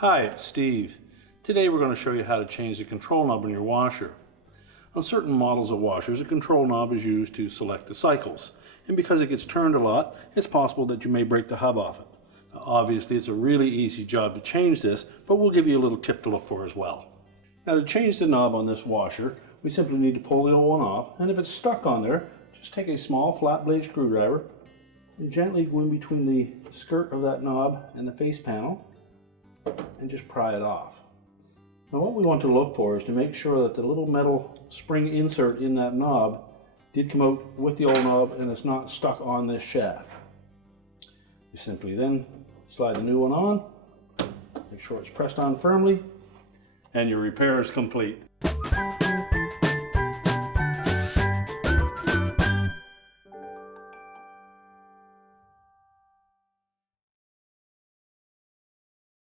Hi, it's Steve. Today we're going to show you how to change the control knob on your washer. On certain models of washers, a control knob is used to select the cycles, and because it gets turned a lot, it's possible that you may break the hub off it. Now, obviously it's a really easy job to change this, but we'll give you a little tip to look for as well. Now, to change the knob on this washer, we simply need to pull the old one off, and if it's stuck on there, just take a small flat blade screwdriver and gently go in between the skirt of that knob and the face panel and just pry it off. Now, what we want to look for is to make sure that the little metal spring insert in that knob did come out with the old knob and it's not stuck on this shaft. You simply then slide the new one on, make sure it's pressed on firmly, and your repair is complete.